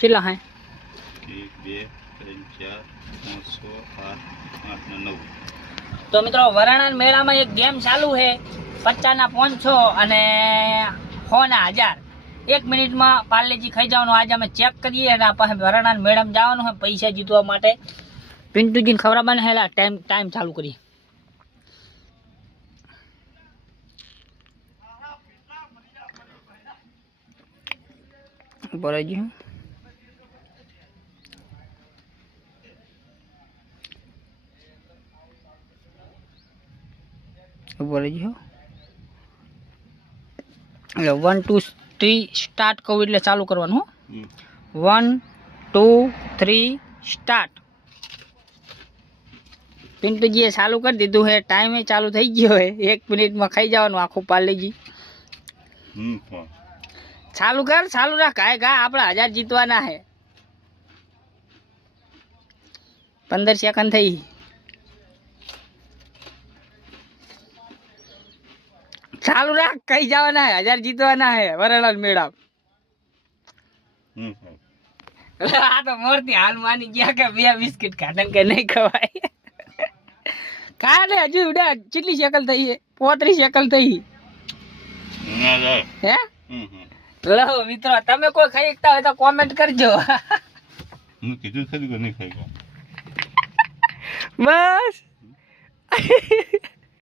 કેટલા હે? 1 2 3 4 5 6 8 8 ને 9. તો મિત્રો વરાણા મેળામાં એક ગેમ ચાલુ છે 50 ના 500 અને 100 ના 1000 1 મિનિટમાં પાર્લેજી ખાઈ જવાનું. આજે અમે ચેક કરીએ અને પાસે વરાણા મેળામાં જવાનું છે પૈસા જીતવા માટે. પિન્ટુજીને ખબર હેલા ટાઈમ ચાલુ કરીએ. બોલાજી બોલાજી હો એટલે 1 2 3 સ્ટાર્ટ કહું એટલે ચાલુ કરવાનું. 1 2 3 સ્ટાર્ટ. પિન્ટુજીએ ચાલુ કરી દીધું છે. ટાઈમે ચાલુ થઈ ગયો છે. 1 મિનિટમાં ખાઈ જવાનું આખું પાર્લેજી. ચાલુ કર, ચાલુ રાખ. ગા આપણે 1000 જીતવાના છે. 15 સેકન્ડ થઈ. ચાલુ રાખ, કઈ જવાના છે. 1000 જીતવાના છે વરાણા મેળા. આ તો મોરતી હાલ માની ગયા કે 2 બિસ્કિટ ખાધન કે નહીં ખવાય. કાલે હજુ કેટલી સેકન્ડ થઈ છે? 35 સેકન્ડ થઈ. હે લો મિત્રો, તમે કોઈ ખાઈ શકતા હોય તો કોમેન્ટ કરજો. હું કીધું ખરી કે નહીં ખાઈ. બસ